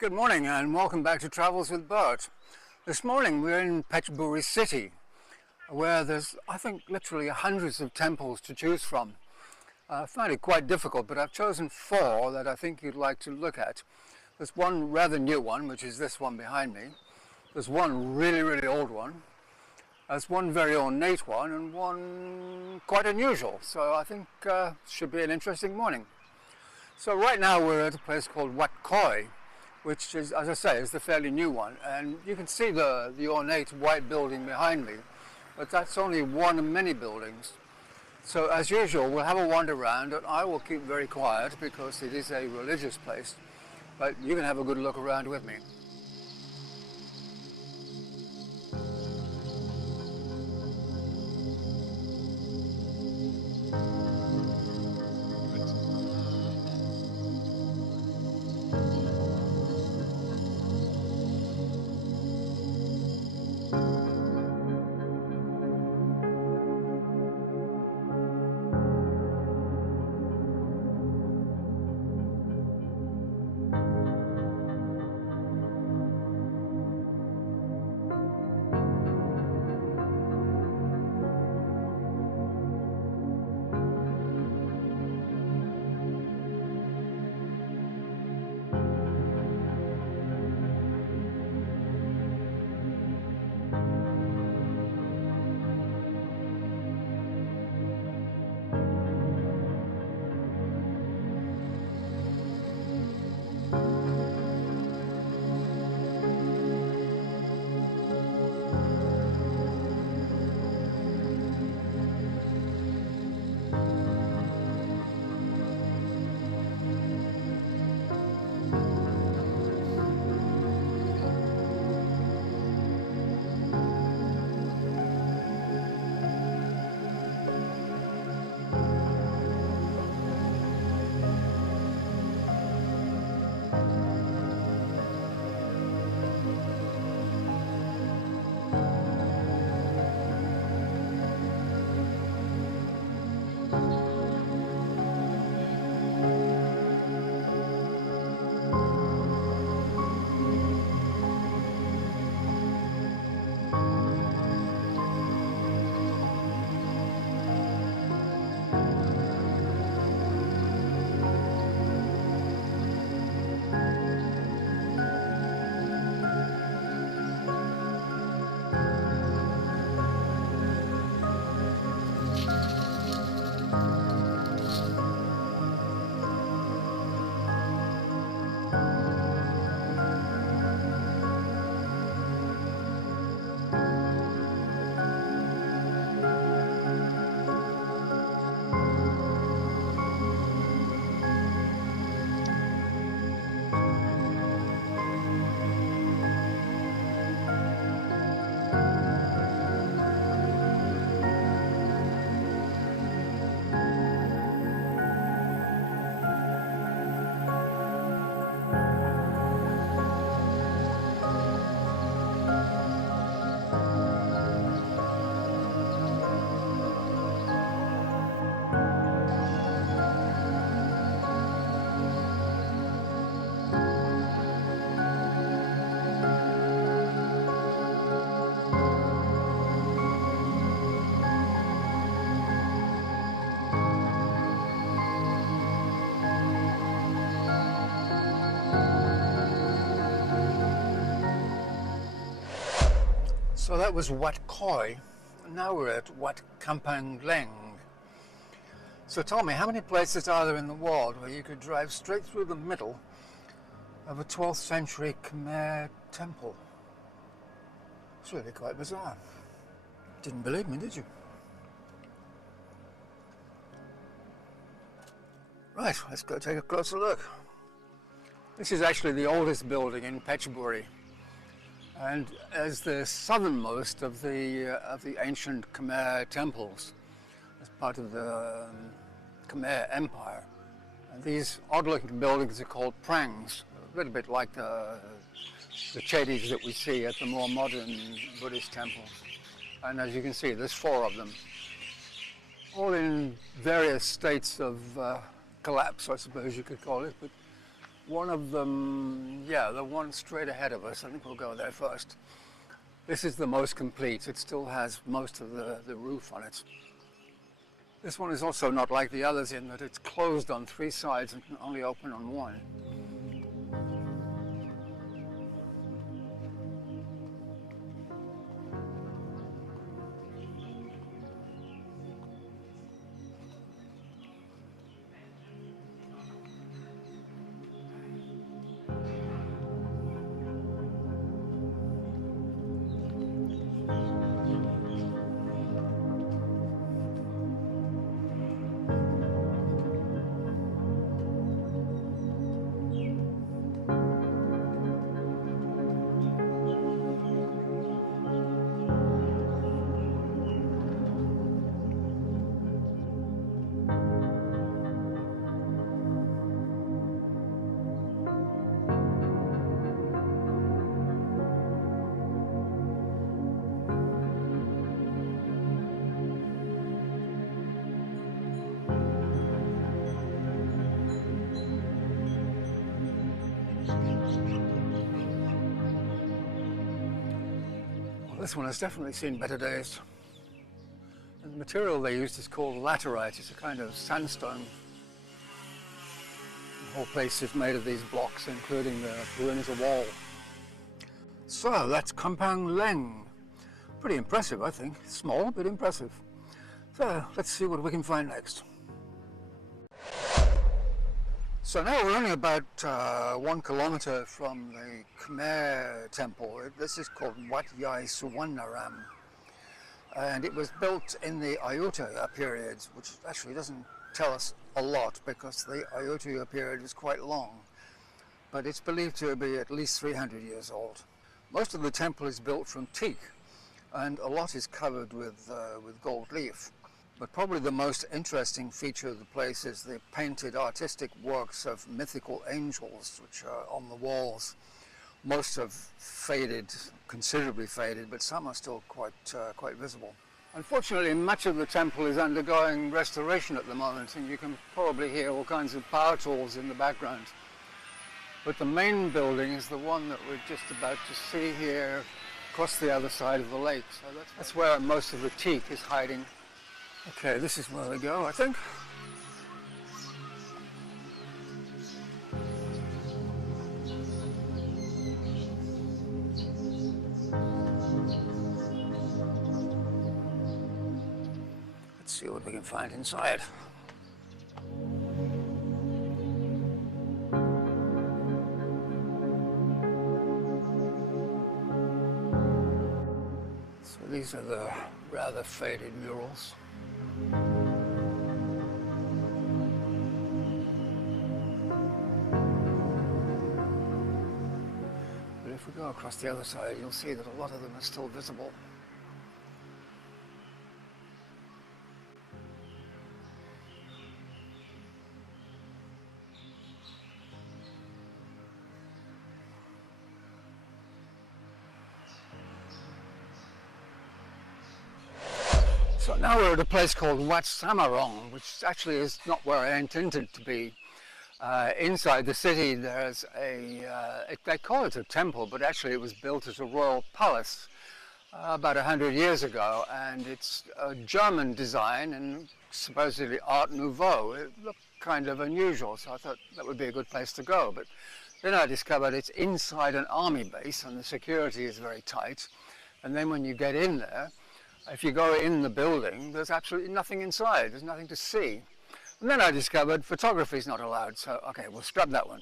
Good morning and welcome back to Travels with Bert. This morning we're in Petchaburi city, where there's, I think, literally hundreds of temples to choose from. I find it quite difficult, but I've chosen 4 that I think you'd like to look at. There's one rather new one, which is this one behind me. There's one really old one. There's one very ornate one and one quite unusual. So I think it should be an interesting morning. So right now we're at a place called Wat Khoi, which is, as I say, is the fairly new one. And you can see the ornate white building behind me, but that's only one of many buildings. So as usual, we'll have a wander around, and I will keep very quiet because it is a religious place, but you can have a good look around with me. So that was Wat Khoi, and now we're at Wat Kamphaeng Leng. So tell me, how many places are there in the world where you could drive straight through the middle of a 12th century Khmer temple? It's really quite bizarre. Didn't believe me, did you? Right, let's go take a closer look. This is actually the oldest building in Petchaburi, and as the southernmost of the ancient Khmer temples, as part of the Khmer Empire. And these odd-looking buildings are called prangs, a little bit like the chedis that we see at the more modern Buddhist temples. And as you can see, there's 4 of them, all in various states of collapse, I suppose you could call it, but One of them, yeah, the one straight ahead of us, I think we'll go there first. This is the most complete. It still has most of the roof on it. This one is also not like the others in that it's closed on 3 sides and can only open on one. This one has definitely seen better days. And the material they used is called laterite. It's a kind of sandstone. The whole place is made of these blocks, including the perimeter wall. So that's Kamphaeng Leng. Pretty impressive, I think. Small, but impressive. So let's see what we can find next. So now we're only about 1 kilometer from the Khmer temple. This is called Wat Yai Suwannaram. And it was built in the Ayutthaya period, which actually doesn't tell us a lot because the Ayutthaya period is quite long. But it's believed to be at least 300 years old. Most of the temple is built from teak, and a lot is covered with gold leaf. But probably the most interesting feature of the place is the painted artistic works of mythical angels which are on the walls. Most have faded, considerably faded, but some are still quite visible. Unfortunately, much of the temple is undergoing restoration at the moment, and you can probably hear all kinds of power tools in the background. But the main building is the one that we're just about to see here across the other side of the lake. So that's where most of the teak is hiding. Okay, this is where we go, I think. Let's see what we can find inside. So these are the rather faded murals. But if we go across the other side, you'll see that a lot of them are still visible. So now we're at a place called Wat Sammarong, which actually is not where I intended to be. Inside the city there's they call it a temple, but actually it was built as a royal palace about 100 years ago, and it's a German design and supposedly Art Nouveau. It looked kind of unusual, so I thought that would be a good place to go. But then I discovered it's inside an army base and the security is very tight. And then when you get in there, if you go in the building, there's absolutely nothing inside. There's nothing to see. And then I discovered photography is not allowed, so okay, we'll scrub that one.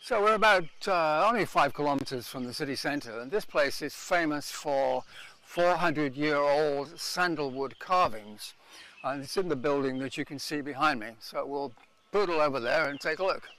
So we're about only 5 kilometers from the city center, and this place is famous for 400-year-old sandalwood carvings. And it's in the building that you can see behind me. So we'll poodle over there and take a look.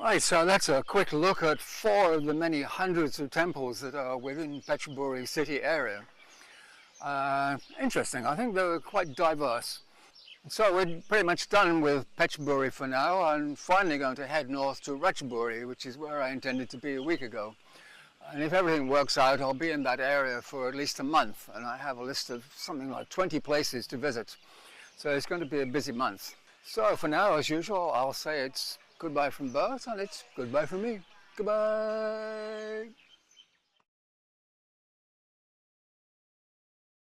Right, so that's a quick look at 4 of the many hundreds of temples that are within Petchaburi city area. Interesting, I think they're quite diverse. So we're pretty much done with Petchaburi for now. I'm finally going to head north to Ratchaburi, which is where I intended to be a week ago. And if everything works out, I'll be in that area for at least a month, and I have a list of something like 20 places to visit. So it's going to be a busy month. So for now, as usual, I'll say it's goodbye from Bert, and it's goodbye from me. Goodbye!